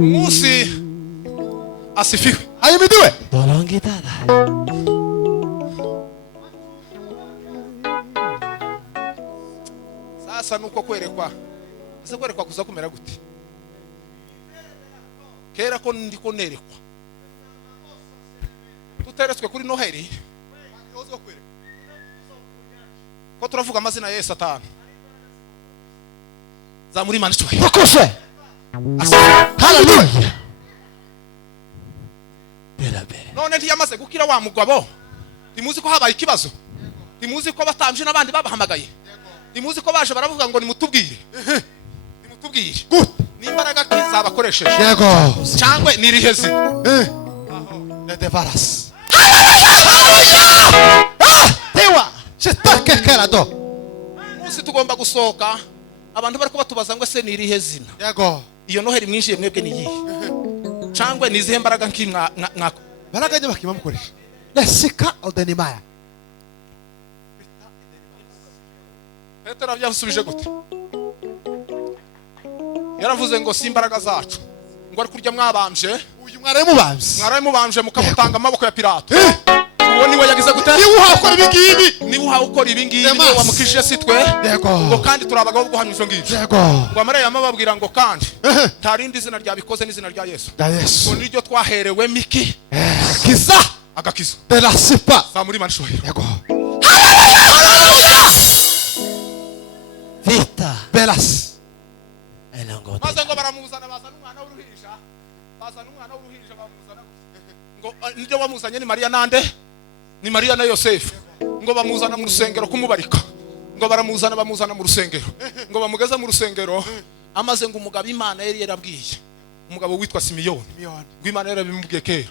Musi asifiwe. Ayimidiwe. Dolongitada. Sasa nuko kwerekwa. Ese kwerekwa kuza kumera gute? Kera ko ndiko nerekwa. Tuteretswe kuri Noheri. Ko turavuga amazina ya Yesu atanu. zamura imana icyubahiro Bakose. Hallelujah. Berabe. none ntiyamaze gukira wa mugabo ntimuzi ko habaye ikibazo ntimuzi ko batambye n'abandi babahamagaye ntimuzi ko baje baravuga ngo nimutubwire n'imbaraga kiza bakoresheje Yego. cyangwa nirihezi Ne débarrasse. Tewa. C'est toi quelqu'un là-dedans. munsi tugomba gusohoka abantu bariko batubaza ngo se nirihe zina Yego. iyo noheri mwinjiye mwebwe niyihe cyangwa nizihe mbaraga nk'imwa Baraganye bakibamukoresha. Lesika odenimaya. Petero byasubije gute yaravuze ngo si imbaraga zacu ngo ari kurya mwabanje Uyu mwaraye mubamzi. mubanje mukamutanga amaboko ya Pilato uwo niwe yagize gute Niwe ukora ibingibi. niwe uhawe ukora ibingibi Demas. niwe wamukishije si twe Yego. ngo kandi turabagaho guhamya ivyo ngivyo Yego. ngo amarayika amababwira ngo kandi nta rindi zina ryabikoze n'izina rya Yesu Da ngo Yesu. niryo twaherewe miki Kiza. agakiza De la sipa. zamuri imana ishoboye Yego. Vita. Belas. Elango. maze ngo baramuzana bazana umwana w'uruhinja bamuzana ngo niryo bamuzanye ni Mariya nande ni Mariya na Yosefu ngo bamuzana mu rusengero kumubarika ngo bamuzana mu rusengero ngo bamugeza mu rusengero amaze ngo umugabo Imana yari yarabwiye umugabo witwa Simiyoni ngo Imana yarabimubwiye kera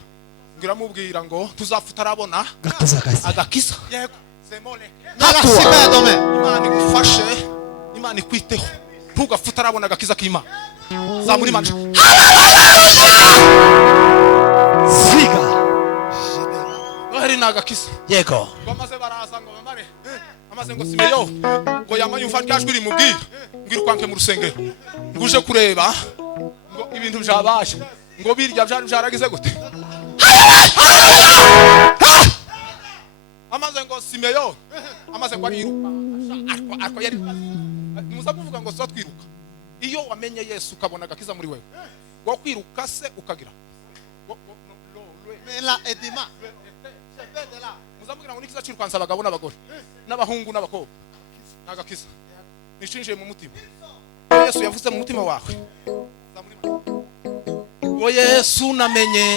ngo iramubwira ngo tuzafuta arabona Gakiza kasi. agakiza yego semole Narasika ya dome. Imana igufashe Imana ikwiteho ntugafuta arabona agakiza k'Imana zamuri imana Siga. noheri ni agakiza Yego. ngo amaze baraza ngo bamare amaze ngo Simeyo ngo yamanye umva ryajwi rimubwira ngo irukanke mu rusengero ngo uje kureba ngo ibintu byabaje ngo birya byari byaragize gute amaze ngo Simeyo amaze ngo ariruka ariko yari muza kuvuga ngo zo twiruka iyo wamenye Yesu ukabona agakiza muri wewe ngo kwiruka se ukagira Mela edima. muzamubwira ngo nikiza cirukansa abagabo n'abagore n'abahungu n'abakobwa nagakiza nishinjiye mu mutima Yesu yavuze mu mutima wawe ngo Yesu namenye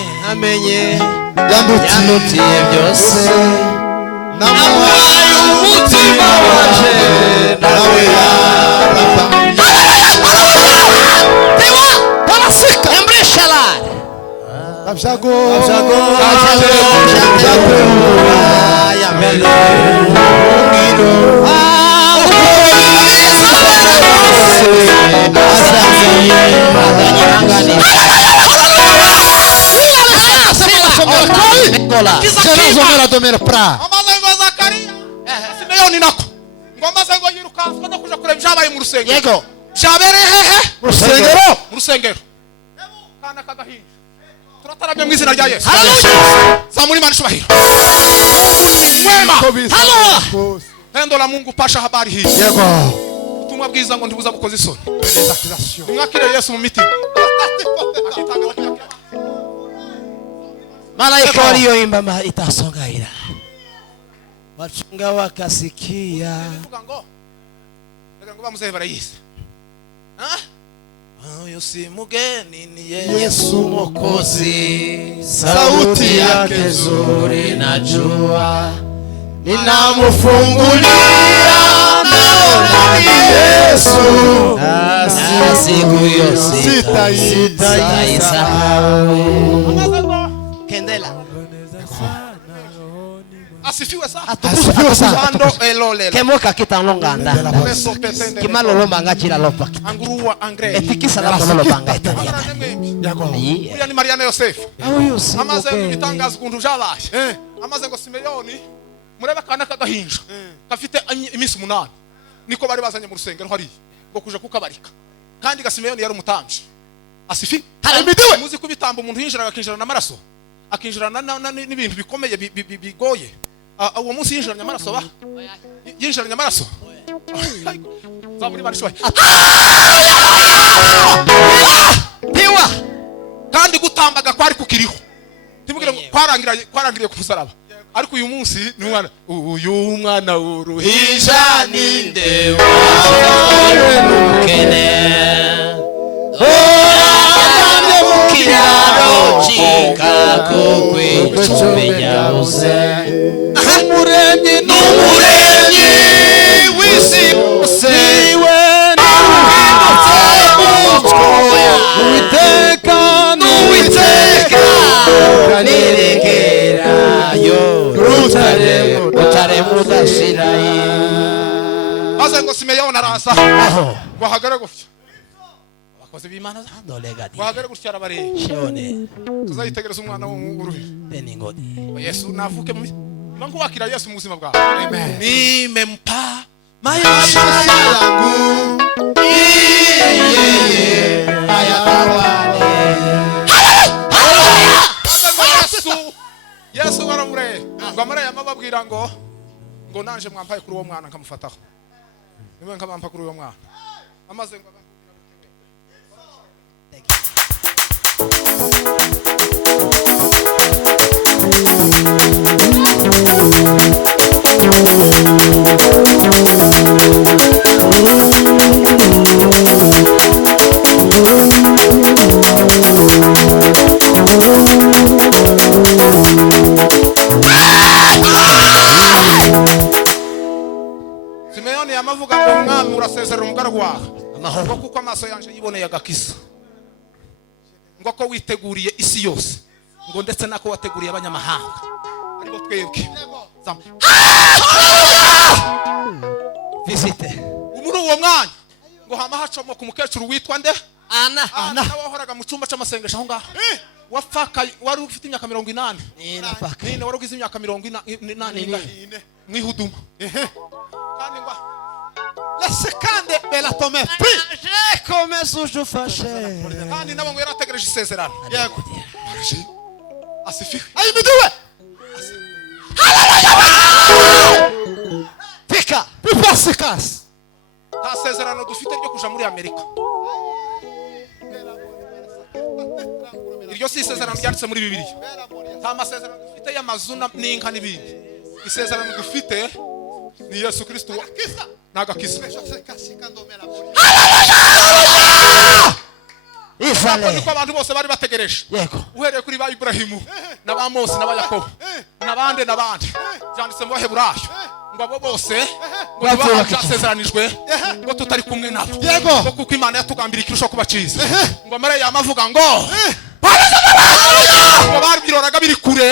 Yandutiye byose. Namuhaye umutima waje nawe Tewa. Parasika. Embreshela. Abjago. Ya mbele. Zomera domera pra. amaze ngo Zakariya Simeyoni nako ngo amaze ngo yirukanswa no kuja kureba ibyabaye mu rusengero Yego. byabereye hehe Rusengero. mu rusengero kana kagahinja turataramye mu izina rya Yesu zamuri imana ishubahiro mwema Halo. pendo la Mungu pasha habari hii Yego. ubutumwa bwiza ngo ntibuza gukoza isoni Les accusations. mwakire Yesu mu mitima Malaika walioimba itasongaira. Wachunga wakasikia. vuga ngo reka ngo bamuzehe barayizi uyu si mugeni ni Yesu Mwokozi, sauti yake nzuri najua, ninamfungulia naona ni Yesu, na siku hiyo sitaisahau. Kendela asifiwe sana Asifiwe sana. Sando elolelo kemoka kitanlonganda beso petende kimalolo chila lopa angurua angre etikisa la lolo banga italia. Yego. Uriya ni Mariya na Yosefu Huyu si amaze mugeni. ibitangaza ukuntu byabaye amaze ngo Simeyoni murebe akana kagahinja gafite iminsi 8 niko bari bazanye mu rusengero hariya ngo kuja kukabarika kandi Simeyoni yari umutambyi asifi Harimidiwe. muzi kubitamba umuntu yinjira akinjirana amaraso akinjirana n'ibintu bikomeye bigoye uwo munsi yinjiranye amaraso ba yinjiranye amaraso zamuri barishwe kandi gutambaga kwari kukiriho timubwire ngo kwarangiriye ku musaraba ariko uyu munsi ni umwana uyu mwana w'uruhinja ninde wawe n'umukene Ogane mu kiraro kikakukwitumenya bose n'umuremyi w'isi yose niwe n'uhindutse umucoya n'uwiteka kaniregerayo rutare mudashira maze ngo Simeyoni araza wahagara gutya abakozi b'Imana wahagara gutya arabareba tuzayitegereza umwana w'uruhinja Yesu navuke mu Mungu wakira Yesu mu buzima bwawe amen nimempa maisha yangu Yesu waramure ngo amaraya mababwira ngo nanje mwampaye kuri uwo mwana nkamufataho niwe nkamampa kuri uwo mwana amaze ngo Simeyoni yamavuga ngo umwami urasezerera umugaragu wawe ngo kuko amaso yanje yiboneye agakiza ngo ko witeguriye isi yose ngo ndetse nako wateguriye abanyamahanga aribo twebwe Visite. muri uwo mwanya ngo hama hacomwa ku mukecuru witwa nde Ana wahoraga mu cyumba cy'amasengesho aho ngaho wapfakaye wari ufite imyaka 80 nine wari ugize imyaka 80 mwihuduma kandi ngo laisse kande bela tome je comme sujo fashe kandi nabo ngo yarategereje isezerano yego asifi Ayimidiwe. Pika. Pipasikas. nta sezerano dufite ryo kuja muri Amerika iryo si isezerano ryanditse muri Bibiliya nta masezerano dufite y'amazu n'inka n'ibindi isezerano dufite ni Yesu Kristo n'agakiza Ifale. niko abantu bose bari bategereje Yego. uhereye kuri ba Ibrahimu na ba Mose na ba Yakobo n'abandi byanditse mu Baheburayo ngo abo bose ngo basezeranijwe ngo tutari kumwe nabo ngo kuko Imana yatugambira ikirusho kubaciza ngo amare yamavuga ngo ngo barbiroraga biri kure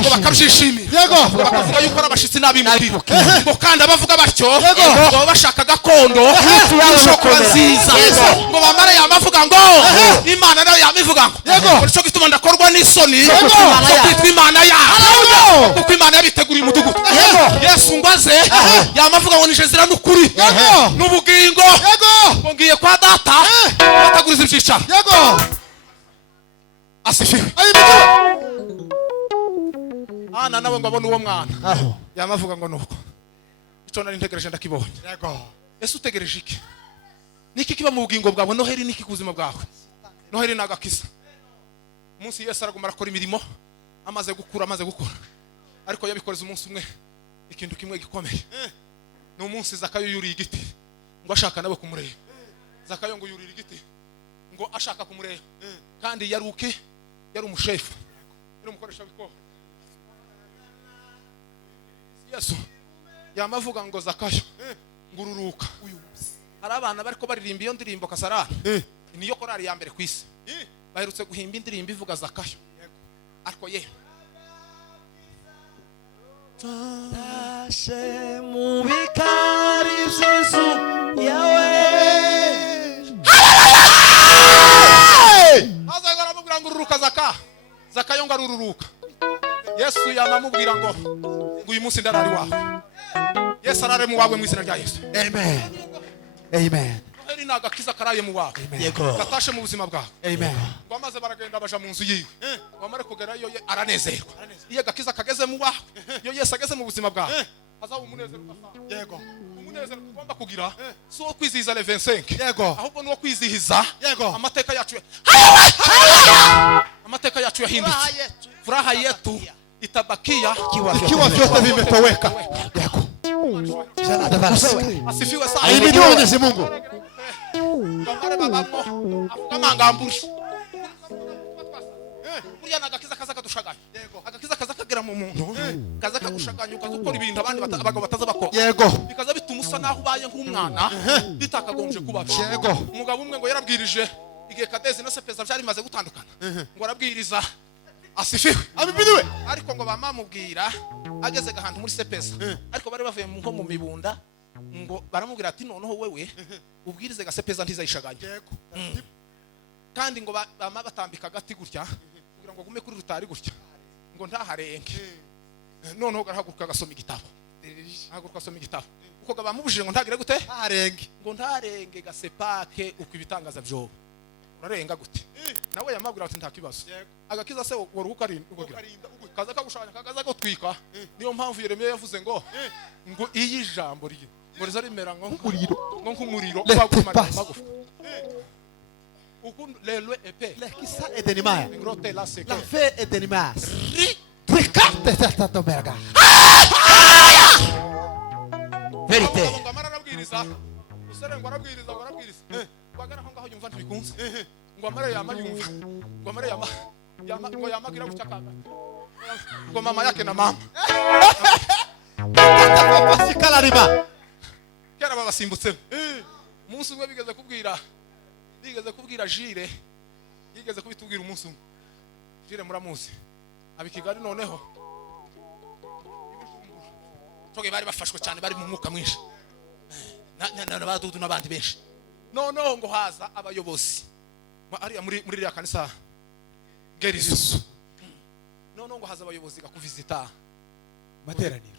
ngo bakabyishimira ngo bakavuga yuko ari abashitsi n'abimukira ngo kandi abavuga batyo ngo bashaka gakondo kirusho kubaziza ngo bamare yamavuga ngo Imana nayo yamivuga ngo cyo gituma ndakorwa n'isoni kwitwa Imana yawe kuko Imana yabiteguriye umudugudu Yesu ngwaze yamavuga ngo nije zira n'ukuri n'ubugingo ngo ngiye kwa data bataguriza ibyicaro asifiwe Ana nawe ngo abone uwo mwana yamavuga ngo nuko ico nari ntegereje ndakibonye Yesu utegereje iki niki kiba mu bugingo bwawe noheri niki kuzima bwawe noheri nagakiza umunsi Yesu aragumara akora imirimo amaze gukura ariko yabikoreza umunsi umwe ikintu kimwe gikomeye no umunsi Zakayo yuriye igiti ngo ashaka nawe kumureba Zakayo ngo yurira igiti ngo ashaka kumureba kandi yari umushefu yari umukoresha bikora Yesu yamavuga ngo Zakayo ngururuka hari abana bariko baririmba iyo ndirimbo kasarana niyo korari ya mbere kwisi baherutse guhimba indirimbo ivuga Zakayo ariko ye tashe mu bikari by'inzu yawe azagara mubwira ngo ururuka Zakayo ngo aruruka Yesu yamamubwira ngo uyu munsi ndarari wawe Yesu arare mu wawe mu izina rya Yesu Amen. ari nagakiza karaye mu wawe gatashe mu buzima bwawe ngo amaze baragenda baja mu nzu yiwe wamare kugera yo aranezerwa iyo gakiza kageze mu wawe yo Yesu ageze mu buzima bwawe azaba umunezero umunezero tugomba kugira so kwizihiza le 25 ahubwo no kwizihiza amateka yacu yahindutse furaha yetu itabakia Ikiwa vyote vimetoweka. Yako. Jana dabarasika. asifiwe sana. Ahimidiwe Mwenyezi Mungu. Bamare babamo avuga ngamburi kuriya nagakiza kaza kadushagaye agakiza kaza kagera mu muntu kaza kagushaganya ukaza ukora ibintu abandi abagabo bataza bakora Yego. bikaza bituma usa naho ubaye nk'umwana bitakagombye kuba Yego. umugabo umwe ngo yarabwirije igihe Kadezi na Sepeza byari bimaze gutandukana ngo arabwiriza asifiwe Ahimidiwe. ariko ngo bamamubwira ageze gahantu muri Sepeza ariko bari bavuye nko mu mibunda ngo baramubwira ati noneho wewe ubwirize gasepeza ntizayishaganye Yego. kandi ngo bama batambika agati gutya kugira ngo gume kuri rutari gutya ngo ntaharenge noneho garahaguruka gasoma igitabo haguruka asoma igitabo uko gabamubujije ngo ntagire gute Arenge. ngo ntarenge gasepake uko ibitangaza byo urarenga gute nawe yamabwira ati nta kibazo agakiza se waruhuka ukarinda kaza kagushanya kagaza gutwika niyo mpamvu Yeremiya yavuze ngo iyi jambo rye ngo rizarimera ngo nk'umuriro bagumana magufa ukun lelwe epe Lekisa edenimaya. grote la seke La fe edenimas. Tricarte tata domerga. Verite. ngo amara arabwiriza usere ngo arabwiriza bagana ngaho yumva ntibikunze ngo amara yama yumva ngo amara yama ngo yamagira gucakanga ngo mama yake na mama Pasikala riba. kera babasimbutse umunsi umwe bigeze kubwira Jire yigeze kubitubwira umunsi umwe Jire muramuzi abikigali noneho toge bari bafashwe cyane bari mu mwuka mwinshi na badudu n'abandi benshi noneho ngo haza abayobozi ariya muri iriya kanisa Gerizo noneho ngo haza abayobozi gakuvizita materaniro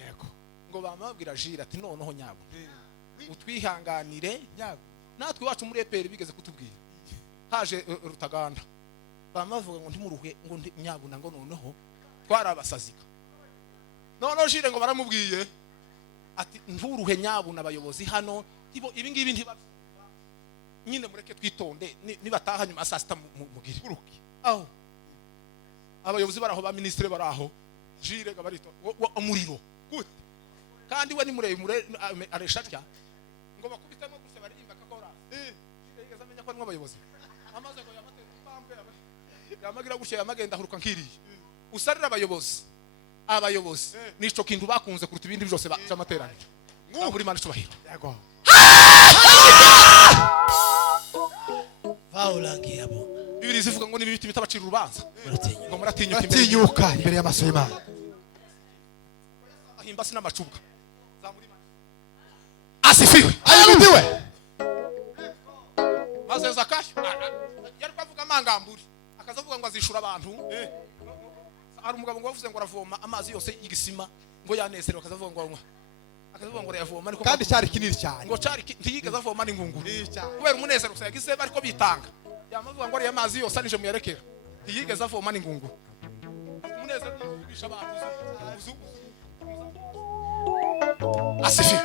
Yego. ngo bamabwira Jire ati noneho nyabo utwihanganire natwe wacu muri EPR bigeze kutubwira haje Rutaganda bamavuga ngo ntimuruhe ngo nyabuna ngo noneho twarabasazika noneho Jire ngo baramubwiye ati nturuhe nyabuna abayobozi hano ibi ngibi ntiba nyine mureke twitonde nibataha nyuma saa sita mugire aho abayobozi baraho ba ministre baraho Jire ga barito umuriro gute kandi we ni muremure areshatya ngo bakubitamo gusa baririmba kakora Jire amenya ko ari abayobozi amaze ngo yamatera impambe yamagira gutya yamagenda huruka nkiriye usarira abayobozi nico kintu bakunze kuruta ibindi byose by'amateraniro muri mani cyubahiro Yego. Paula ngiyabo. Bibiri zivuga ngo n'ibiti bitabacira urubanza ngo muratinyuka Tinyuka imbere y'amaso y'Imana. ahimba sinamacubwa asifiwe Ahimidiwe. maze Zakayo yari kwavuga amangamburi akazavuga ngo azishura abantu hari umugabo ngo wavuze ngo aravoma amazi yose y'igisima ngo yanezerewe akazavuga ngo yavoma ariko Kandi cyari kinini cyane. ngo cari ntiyigeze avoma n'ingunguru kubera umunezero gusa yagize bariko bitanga yamavuga ngo ari amazi yose anije muyarekera ntiyigeze avoma n'ingunguru umunezero n'ubisha abantu asifi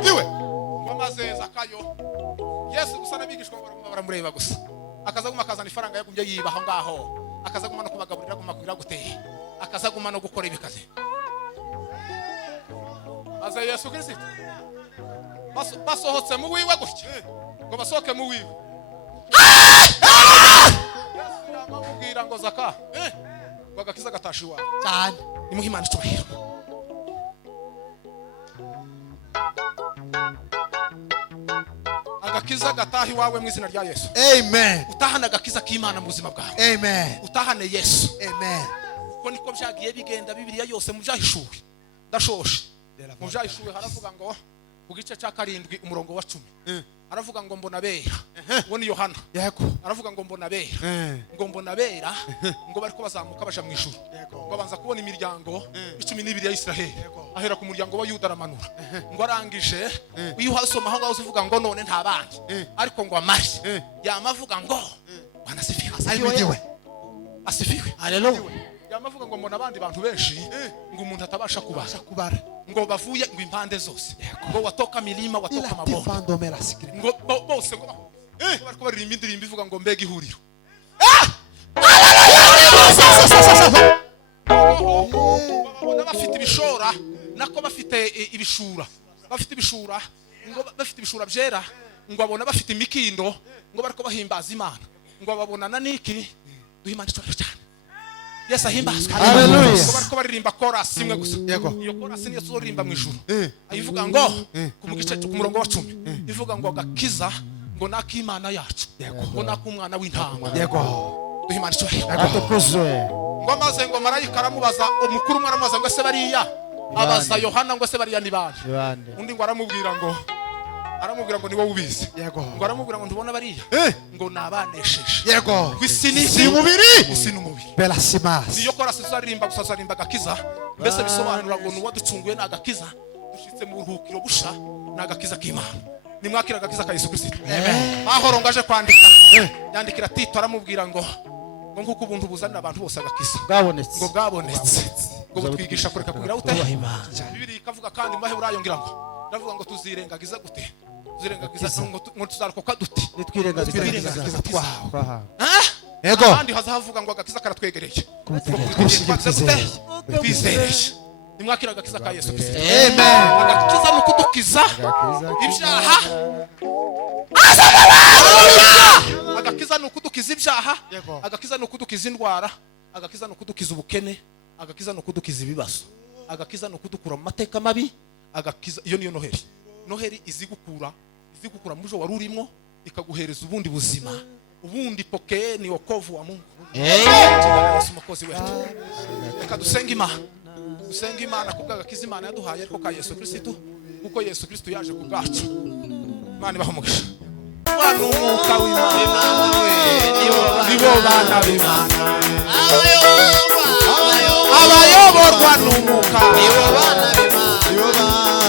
ndiwe ngo maze Zakayo Yesu gusa nabigishwa baramureba gusa akazaguma akazana ifaranga yagumye yibaho ngaho akazaguma no kubagaburira gumakwira guteye akazaguma no gukora ibikaze maze Yesu Kristo basohotse mu wiwe gutya ngo basohoke mu wiwe yamubwira ngo Zaka ngo agakiza gatashi wawe Cyane. nimuhe Imana icubahiro agakiza gatahi wawe mu izina rya Yesu Amen. utahana agakiza k'Imana mu buzima bwawe Amen. utahane Yesu Amen. uko niko byagiye bigenda Bibiliya yose mu byahishuwe ndashoshe mu byahishuwe haravuga ngo ku gice cya 7 umurongo wa 10 aravuga ngo mbona bera ngo ni Yohana Yego. aravuga ngo mbona bera ngo mbona bera ngo bariko bazamuka baja mu ijuru ngo abanza kubona imiryango 12 ya Israeli ahera ku muryango wa Yuda aramanura ngo arangije uyu hasoma aho ngaho uvuga ngo none nta bandi ariko ngo amari yamavuga ngo wanasifiwe Ahimidiwe. asifiwe Haleluya. yamavuga ngo mbona abandi bantu benshi ngo umuntu atabasha kubasha Kubara. ngo bavuye ngo impande zose ngo watoka milima watoka Ila mabonde tifando mera sikiri. ngo bose ngo bariko baririmba indirimbo ivuga ngo mbega ihuriro babona bafite ibishora nako bafite ibishura bafite ibishura ngo bafite ibishura byera ngo babona bafite imikindo ngo bariko bahimbaza Imana ngo babonana niki duhimana cyane Yesu ahimbazwe Hallelujah. ngo bariko baririmba chorus imwe gusa iyo chorus niyo tuzoririmba mu ijuru ayivuga ngo ku gice ku murongo wa 10 ivuga ngo gakiza ngo nakimana yacu ngo nakumwana w'intama Yego. duhimana cyane Atukuzwe. ngo maze ngo marayika aramubaza umukuru umwe aramubaza ngo se bariya abaza Yohana ngo se bariya ni bande Bande. undi ngo aramubwira ngo ni wowe ubizi Yego. ngo aramubwira ngo ntubona bariya ngo nabanesheje Yego. kwisi ni Si umubiri. kwisi n'umubiri Belasimas. niyo kora sizaririmba gusa zarimba gakiza mbese bisobanura ngo nuwo ducunguye nagakiza dushitse mu ruhukiro busha nagakiza k'Imana nimwakira agakiza ka Yesu Kristo ahoro ngaje kwandika yandikira Tito aramubwira ngo nkuko ubuntu buzanira abantu bose agakiza Bwabonetse. ngo bwabonetse ngo butwigisha kureka kugira ute Bibiri ikavuga kandi mahe urayongira ngo ndavuga ngo tuzirengagiza gute tuzirengagiza ngo tuzarokoka dute Twirengagiza twaho. Yego. Yego. Kandi hazavuga ngo agakiza karatwegereye. Twizeye. Twizeye. Nimwakira agakiza ka Yesu Kristo. Amen. Agakiza no kudukiza ibyaha. Agakiza no kudukiza ibyaha. Agakiza no kudukiza indwara. Agakiza no kudukiza ubukene. Agakiza no kudukiza ibibazo. Agakiza no kudukura mu mateka mabi. Agakiza iyo niyo Noheri. Noheri izigukura mu byo wari urimo ikaguhereza ubundi buzima. Ubundi pokeeni wokovu wa Mungu. Yesu mukozi wetu. Reka dusenge Imana kubw'agakiza Imana yaduhaye ariko ka Yesu Kristo kuko Yesu Kristo yaje kubwacu. Imana ibahomugisha. Umwuka w'Imana nibo bana b'Imana. Abayoborwa n'umwuka nibo bana b'Imana.